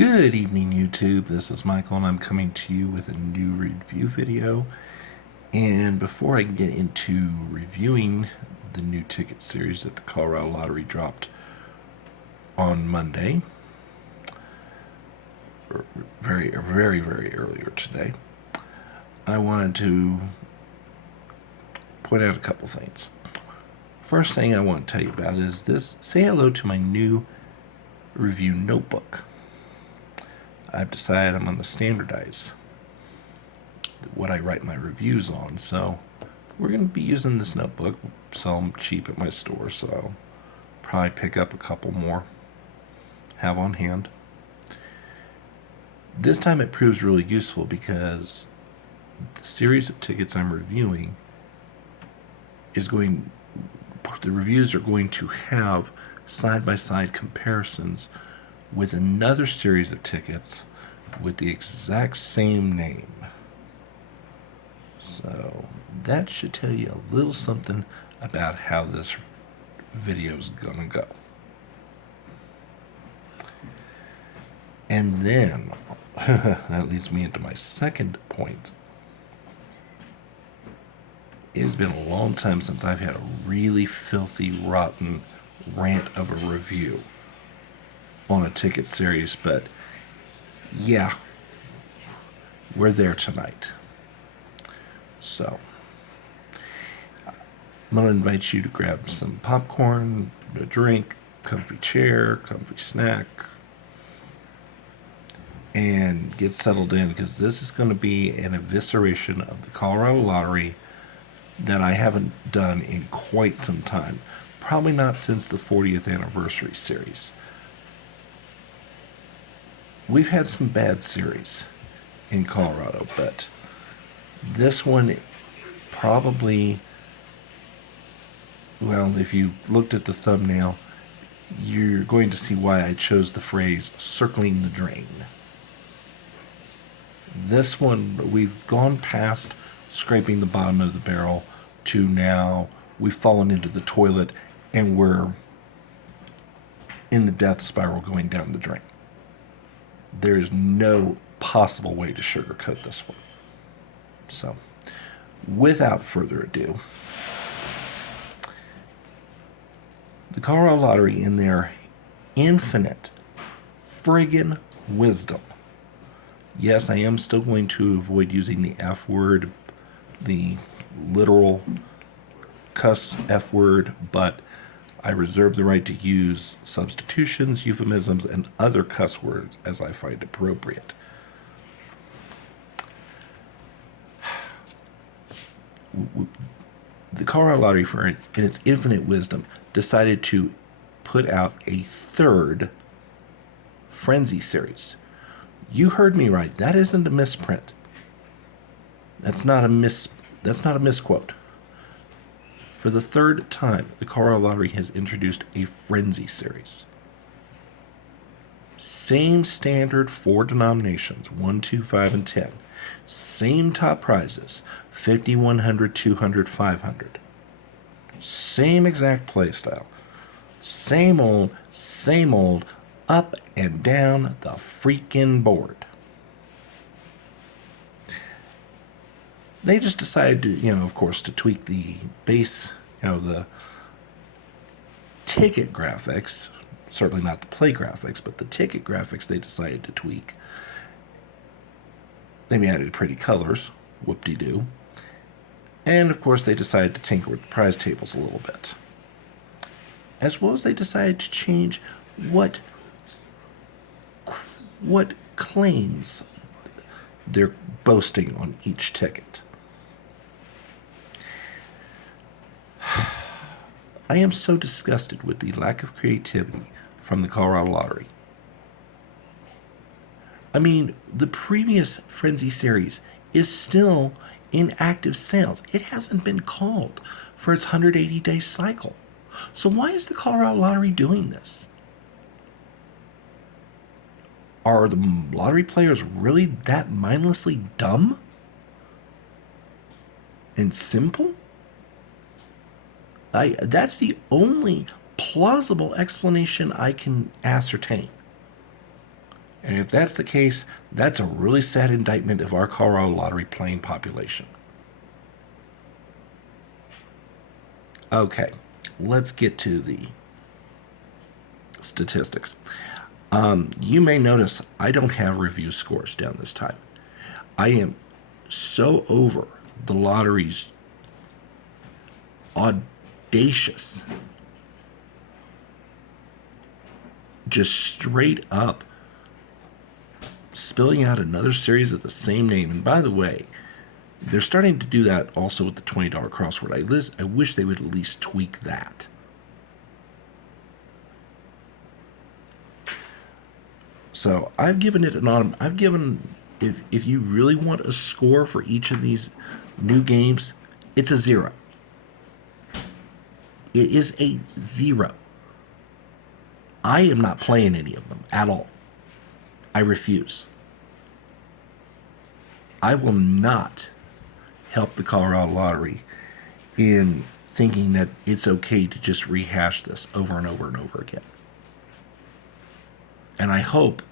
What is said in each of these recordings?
Good evening, YouTube. This is Michael, and I'm coming to you with a new review video. And before I get into reviewing the new ticket series that the Colorado Lottery dropped on Monday, very earlier today, I wanted to point out a couple things. First thing I want to tell you about is this. Say hello to my new review notebook. I've decided I'm going to standardize what I write my reviews on. So we're going to be using this notebook. Sell them cheap at my store, so I'll probably pick up a couple more, have on hand. This time it proves really useful because the series of tickets I'm reviewing the reviews are going to have side-by-side comparisons with another series of tickets with the exact same name. So that should tell you a little something about how this video is gonna go. And then that leads me into my second point. It has been a long time since I've had a really filthy, rotten rant of a review on a ticket series, but yeah, we're there tonight. So I'm going to invite you to grab some popcorn, a drink, comfy chair, comfy snack, and get settled in, because this is going to be an evisceration of the Colorado Lottery that I haven't done in quite some time. Probably not since the 40th anniversary series. We've had some bad series in Colorado, but this one probably, well, if you looked at the thumbnail, you're going to see why I chose the phrase circling the drain. This one, we've gone past scraping the bottom of the barrel to now we've fallen into the toilet and we're in the death spiral going down the drain. There is no possible way to sugarcoat this one. So, without further ado, the Colorado Lottery, in their infinite friggin' wisdom, yes, I am still going to avoid using the F word, the literal cuss F word, but I reserve the right to use substitutions, euphemisms, and other cuss words as I find appropriate. The Colorado Lottery, in its infinite wisdom, decided to put out a third Frenzy series. You heard me right. That isn't a misprint. That's not a misquote. For the third time, the Colorado Lottery has introduced a Frenzy series. Same standard 4 denominations, 1, 2, 5, and 10. Same top prizes, 50, 100, 200, 500. Same exact play style. Same old, up and down the freaking board. They just decided to, of course, to tweak the base, the ticket graphics. Certainly not the play graphics, but the ticket graphics they decided to tweak. They added pretty colors, whoop-de-doo. And, of course, they decided to tinker with the prize tables a little bit. As well as they decided to change what claims they're boasting on each ticket. I am so disgusted with the lack of creativity from the Colorado Lottery. I mean, the previous Frenzy series is still in active sales. It hasn't been called for its 180-day cycle. So why is the Colorado Lottery doing this? Are the lottery players really that mindlessly dumb and simple? That's the only plausible explanation I can ascertain. And if that's the case, that's a really sad indictment of our Colorado lottery playing population. Okay, let's get to the statistics. You may notice I don't have review scores down this time. I am so over the lottery's audacious, just straight up spilling out another series of the same name. And by the way, they're starting to do that also with the $20 crossword. I wish they would at least tweak that. So I've given it if you really want a score for each of these new games, it's a 0. It is a 0. I am not playing any of them at all. I refuse. I will not help the Colorado Lottery in thinking that it's okay to just rehash this over and over and over again. And I hope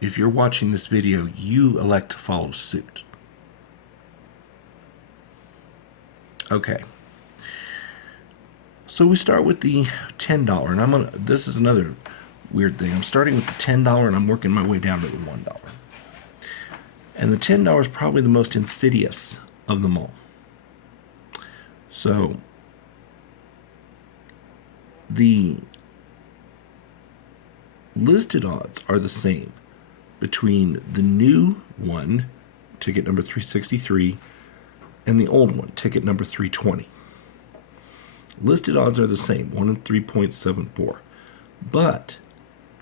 if you're watching this video, you elect to follow suit. Okay. So we start with the $10, and this is another weird thing. I'm starting with the $10 and I'm working my way down to the $1. And the $10 is probably the most insidious of them all. So the listed odds are the same between the new one, ticket number 363, and the old one, ticket number 320. Listed odds are the same, 1 in 3.74. But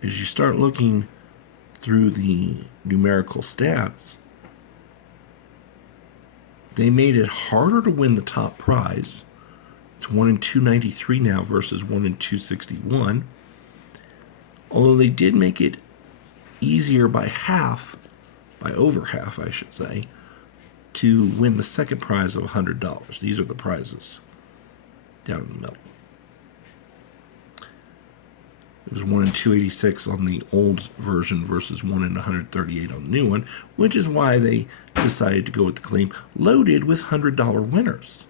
as you start looking through the numerical stats, they made it harder to win the top prize. It's 1 in 293 now versus 1 in 261. Although they did make it easier by over half, I should say, to win the second prize of $100. These are the prizes down in the middle. It was 1 in 286 on the old version versus 1 in 138 on the new one, which is why they decided to go with the claim loaded with $100 winners.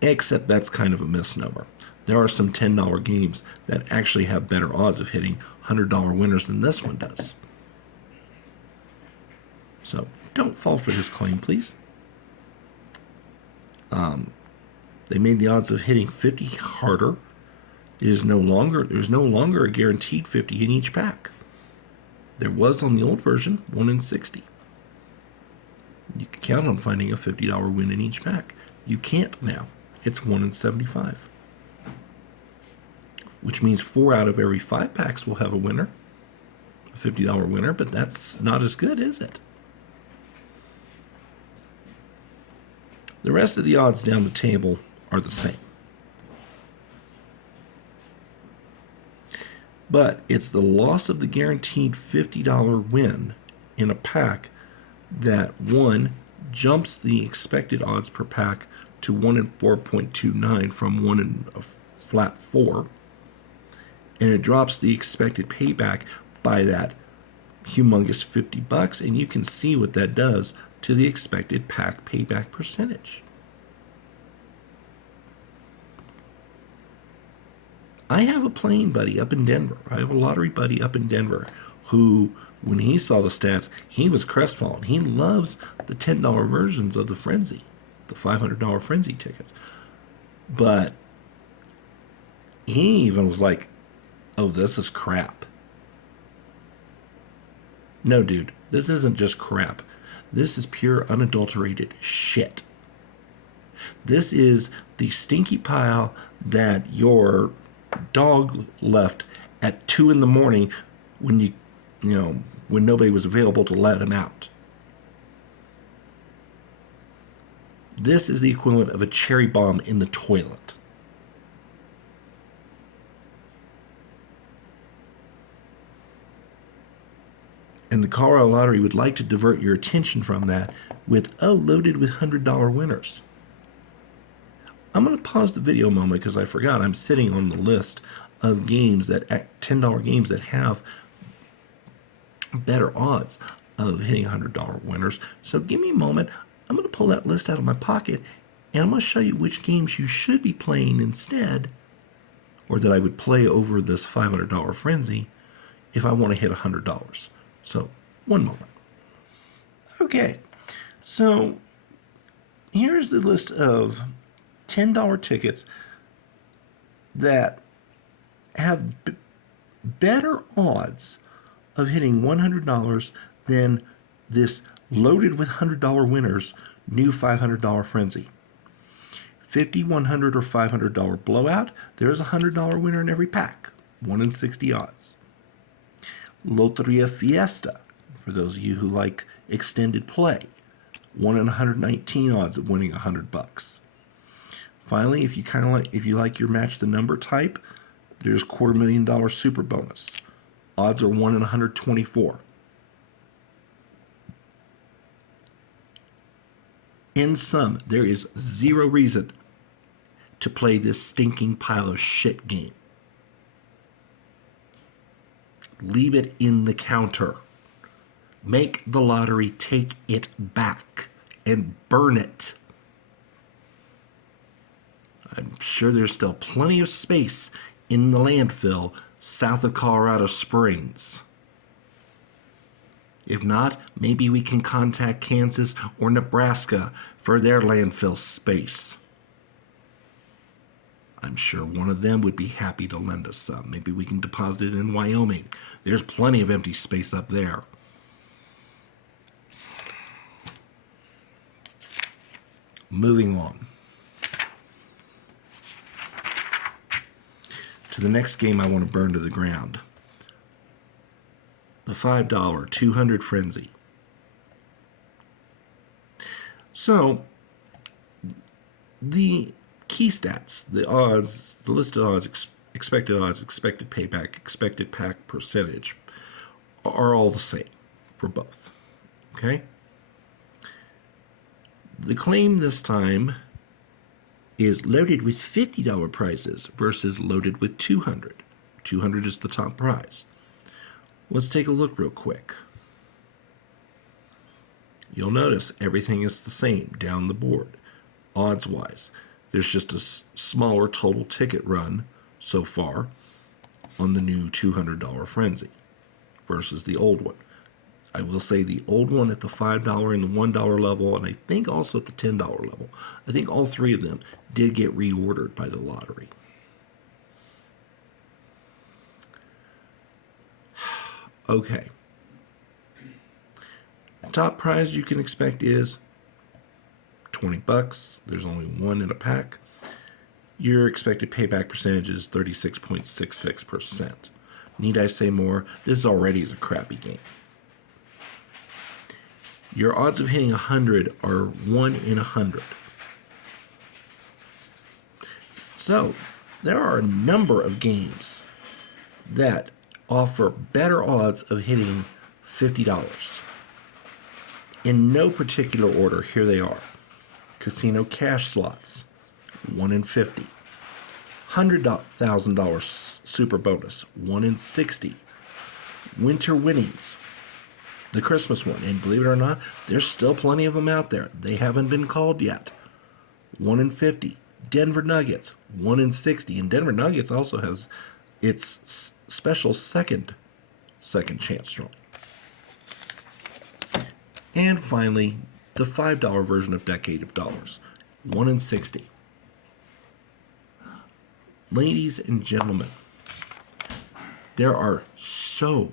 Except that's kind of a misnomer. There are some $10 games that actually have better odds of hitting $100 winners than this one does. So don't fall for this claim, please. They made the odds of hitting 50 harder. There's no longer a guaranteed 50 in each pack. There was on the old version 1 in 60. You could count on finding a $50 win in each pack. You can't now. It's 1 in 75. Which means 4 out of every 5 packs will have a winner, a $50 winner, but that's not as good, is it? The rest of the odds down the table are the same. But it's the loss of the guaranteed $50 win in a pack that, one, jumps the expected odds per pack to 1 in 4.29 from 1 in a flat 4, and it drops the expected payback by that humongous $50, and you can see what that does to the expected pack payback percentage. I have a playing buddy up in Denver. I have a lottery buddy up in Denver who, when he saw the stats, he was crestfallen. He loves the $10 versions of the Frenzy, the $500 Frenzy tickets. But he even was like, oh, this is crap. No, dude, this isn't just crap. This is pure unadulterated shit. This is the stinky pile that your dog left at 2 in the morning when when nobody was available to let him out. This is the equivalent of a cherry bomb in the toilet. And the Colorado Lottery would like to divert your attention from that with, oh, loaded with $100 winners. I'm going to pause the video a moment because I forgot I'm sitting on the list of games that $10 games that have better odds of hitting $100 winners. So give me a moment. I'm going to pull that list out of my pocket, and I'm going to show you which games you should be playing instead, or that I would play over this $500 frenzy if I want to hit $100. So, one moment. Okay, so here's the list of $10 tickets that have better odds of hitting $100 than this loaded with $100 winners new $500 frenzy. 50, 100, or $500 blowout, there is a $100 winner in every pack, 1 in 60 odds. Loteria Fiesta, for those of you who like extended play, 1 in 119 odds of winning $100. Finally, if you like your match the number type, there's $250,000 super bonus. Odds are 1 in 124. In sum, there is zero reason to play this stinking pile of shit game. Leave it in the counter. Make the lottery take it back and burn it. I'm sure there's still plenty of space in the landfill south of Colorado Springs. If not, maybe we can contact Kansas or Nebraska for their landfill space. I'm sure one of them would be happy to lend us some. Maybe we can deposit it in Wyoming. There's plenty of empty space up there. Moving on to the next game I want to burn to the ground. The $5 200 Frenzy. So, the key stats, the odds, the listed odds, expected payback, expected pack percentage are all the same for both. Okay? The claim this time is loaded with $50 prizes versus loaded with $200. $200 is the top prize. Let's take a look real quick. You'll notice everything is the same down the board, odds-wise. There's just a smaller total ticket run so far on the new $200 Frenzy versus the old one. I will say the old one at the $5 and the $1 level, and I think also at the $10 level. I think all three of them did get reordered by the lottery. Okay. Top prize you can expect is $20. There's only one in a pack. Your expected payback percentage is 36.66%. Need I say more? This already is a crappy game. Your odds of hitting 100 are 1 in 100. So, there are a number of games that offer better odds of hitting $50. In no particular order, here they are. Casino cash slots, 1 in 50. $100,000 super bonus, 1 in 60. Winter winnings, the Christmas one. And believe it or not, there's still plenty of them out there. They haven't been called yet. 1 in 50. Denver Nuggets, 1 in 60. And Denver Nuggets also has its special second chance drawing. And finally, the $5 version of Decade of Dollars, 1 in 60. Ladies and gentlemen, there are so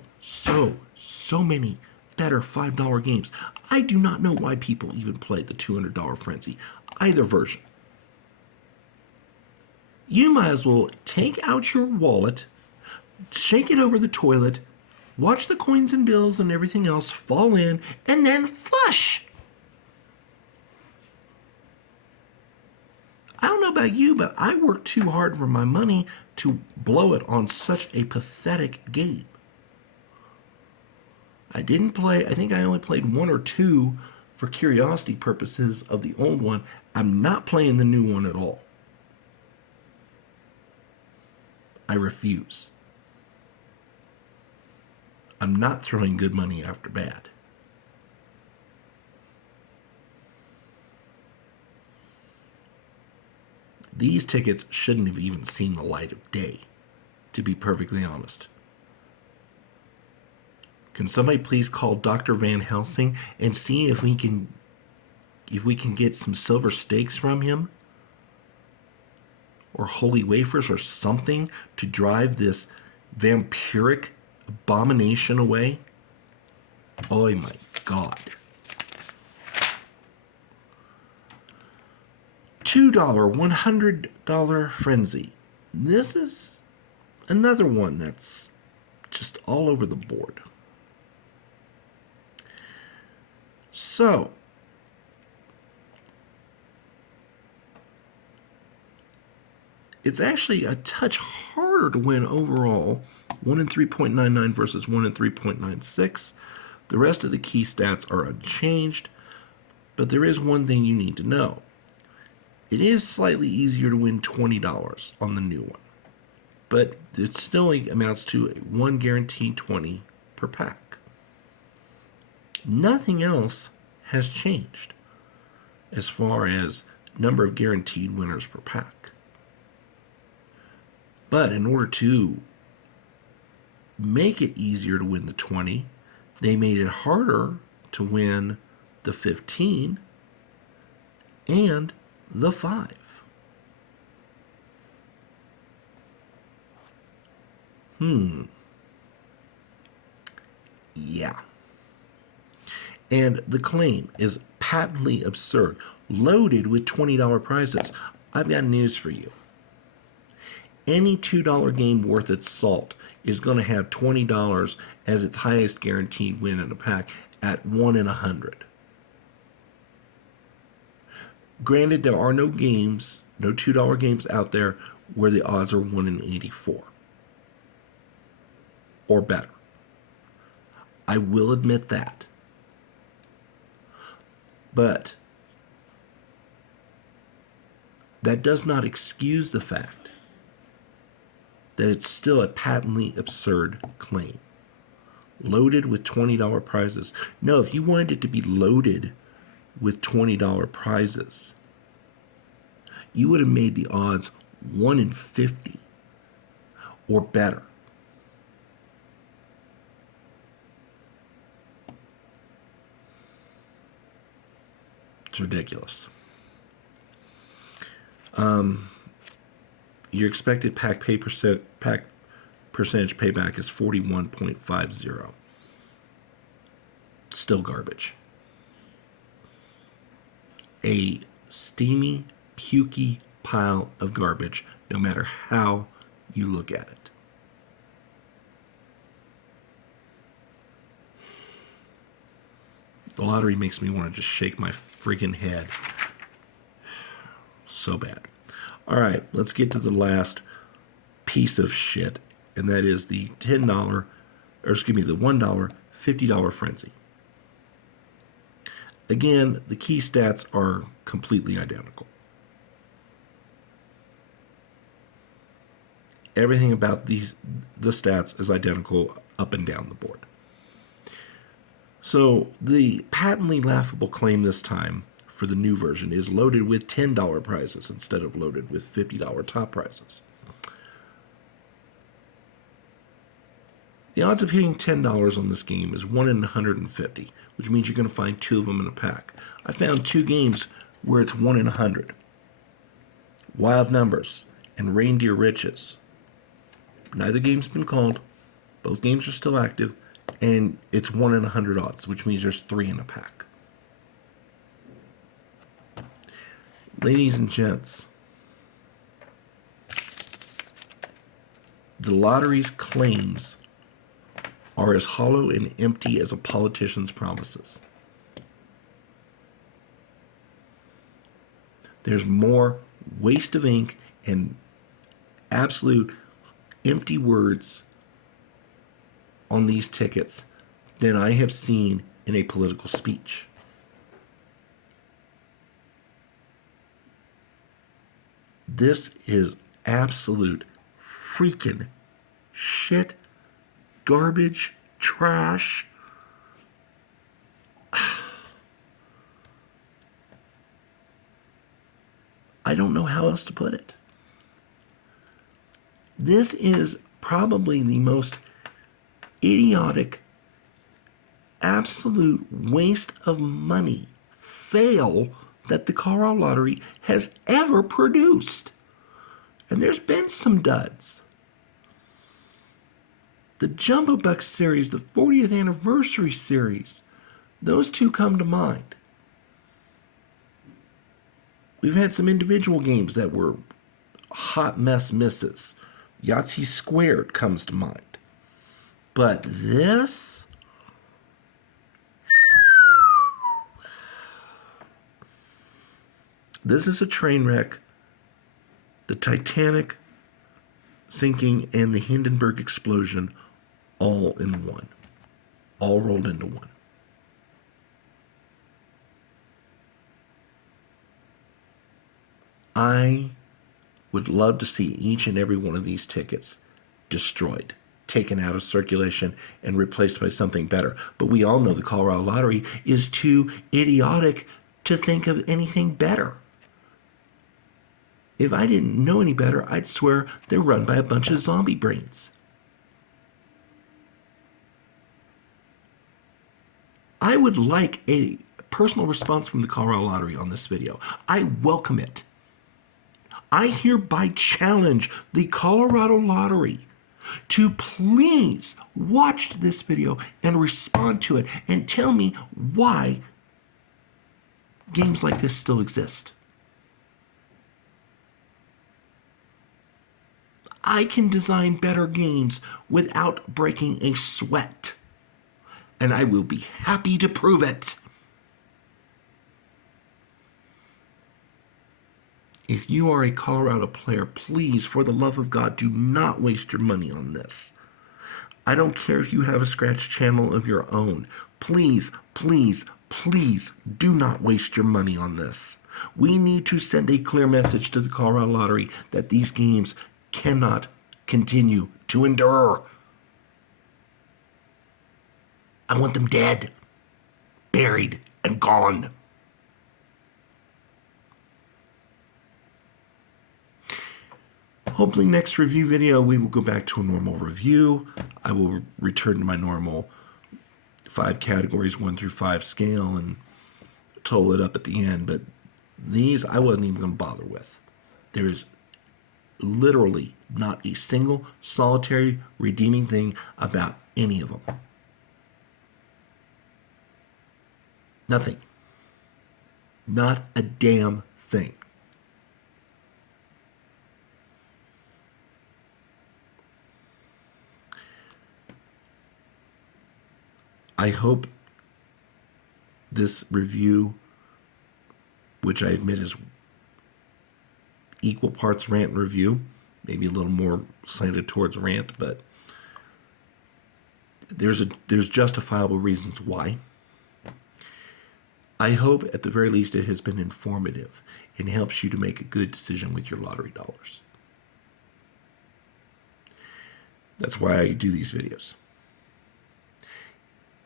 many better $5 games. I do not know why people even play the $200 Frenzy, either version. You might as well take out your wallet, shake it over the toilet, watch the coins and bills and everything else fall in, and then flush. I don't know about you, but I worked too hard for my money to blow it on such a pathetic game. I think I only played 1 or 2 for curiosity purposes of the old one. I'm not playing the new one at all. I refuse. I'm not throwing good money after bad. These tickets shouldn't have even seen the light of day, to be perfectly honest. Can somebody please call Dr. Van Helsing and see if we can get some silver steaks from him? Or holy wafers or something to drive this vampiric abomination away? Oh my God. $2, $100 frenzy. This is another one that's just all over the board. So, it's actually a touch harder to win overall. 1 in 3.99 versus 1 in 3.96. The rest of the key stats are unchanged, but there is one thing you need to know. It is slightly easier to win $20 on the new one, but it still amounts to 1 guaranteed 20 per pack. Nothing else has changed as far as number of guaranteed winners per pack. But in order to make it easier to win the 20, they made it harder to win the 15 and the 5. Yeah. And the claim is patently absurd, loaded with $20 prizes. I've got news for you. Any $2 game worth its salt is going to have $20 as its highest guaranteed win in a pack at 1 in 100. Granted, there are no games, no $2 games out there where the odds are 1 in 84 or better. I will admit that. But that does not excuse the fact that it's still a patently absurd claim. Loaded with $20 prizes. No, if you wanted it to be loaded with $20 prizes, you would have made the odds 1 in 50 or better. It's ridiculous. Your expected pack percentage payback is 41.50. Still garbage. A steamy, pukey pile of garbage, no matter how you look at it. The lottery makes me want to just shake my friggin' head. So bad. All right, let's get to the last piece of shit, and that is the the $1 $50 frenzy. Again, the key stats are completely identical. Everything about the stats is identical up and down the board. So the patently laughable claim this time for the new version is loaded with $10 prizes instead of loaded with $50 top prizes. The odds of hitting $10 on this game is 1 in 150, which means you're going to find 2 of them in a pack. I found 2 games where it's 1 in 100. Wild Numbers and Reindeer Riches. Neither game's been called. Both games are still active, and it's 1 in 100 odds, which means there's 3 in a pack. Ladies and gents, the lottery's claims are as hollow and empty as a politician's promises. There's more waste of ink and absolute empty words on these tickets than I have seen in a political speech. This is absolute freaking shit, garbage, trash. I don't know how else to put it. This is probably the most idiotic, absolute waste of money fail that the Colorado Lottery has ever produced. And there's been some duds. The Jumbo Bucks series, the 40th anniversary series, those two come to mind. We've had some individual games that were hot mess misses. Yahtzee Squared comes to mind. But this? This is a train wreck. The Titanic sinking and the Hindenburg explosion all in one. All rolled into one. I would love to see each and every one of these tickets destroyed, taken out of circulation, and replaced by something better. But we all know the Colorado Lottery is too idiotic to think of anything better. If I didn't know any better, I'd swear they're run by a bunch of zombie brains. I would like a personal response from the Colorado Lottery on this video. I welcome it. I hereby challenge the Colorado Lottery to please watch this video and respond to it and tell me why games like this still exist. I can design better games without breaking a sweat, and I will be happy to prove it. If you are a Colorado player, please, for the love of God, do not waste your money on this. I don't care if you have a scratch channel of your own. Please, please, please do not waste your money on this. We need to send a clear message to the Colorado Lottery that these games cannot continue to endure. I want them dead, buried, and gone. Hopefully next review video we will go back to a normal review. I will return to my normal 5 categories, 1 through 5 scale, and total it up at the end. But these I wasn't even going to bother with. There is literally not a single solitary redeeming thing about any of them. Nothing. Not a damn thing. I hope this review, which I admit is equal parts rant and review, maybe a little more slanted towards rant, but there's justifiable reasons why. I hope at the very least it has been informative and helps you to make a good decision with your lottery dollars. That's why I do these videos.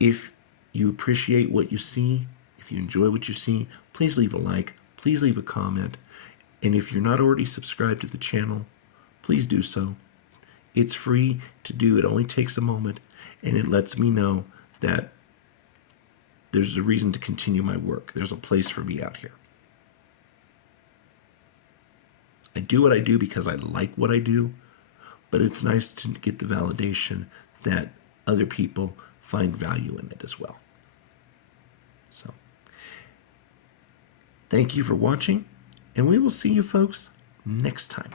If you appreciate what you see, if you enjoy what you see, please leave a like, please leave a comment, and if you're not already subscribed to the channel, please do so. It's free to do. It only takes a moment, and it lets me know that there's a reason to continue my work. There's a place for me out here. I do what I do because I like what I do, but it's nice to get the validation that other people find value in it as well. So, thank you for watching, and we will see you folks next time.